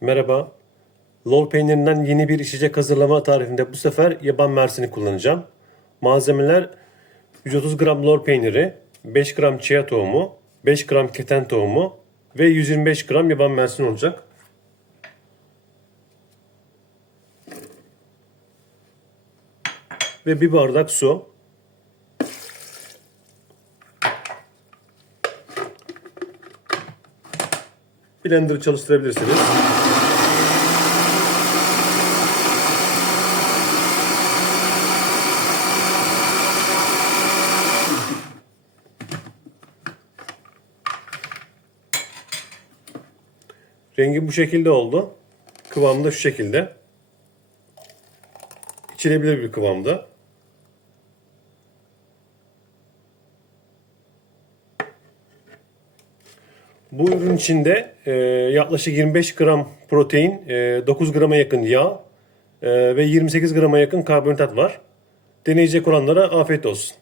Merhaba. Lor peynirinden yeni bir içecek hazırlama tarifinde bu sefer yaban mersini kullanacağım. Malzemeler 130 gram lor peyniri, 5 gram chia tohumu, 5 gram keten tohumu ve 125 gram yaban mersin olacak. Ve bir bardak su. Blender'ı çalıştırabilirsiniz. Rengi bu şekilde oldu. Kıvamı da şu şekilde. İçilebilir bir kıvamda. Bu ürün içinde e, yaklaşık 25 gram protein, e, 9 grama yakın yağ e, ve 28 grama yakın karbonhidrat var. Deneyecek olanlara afiyet olsun.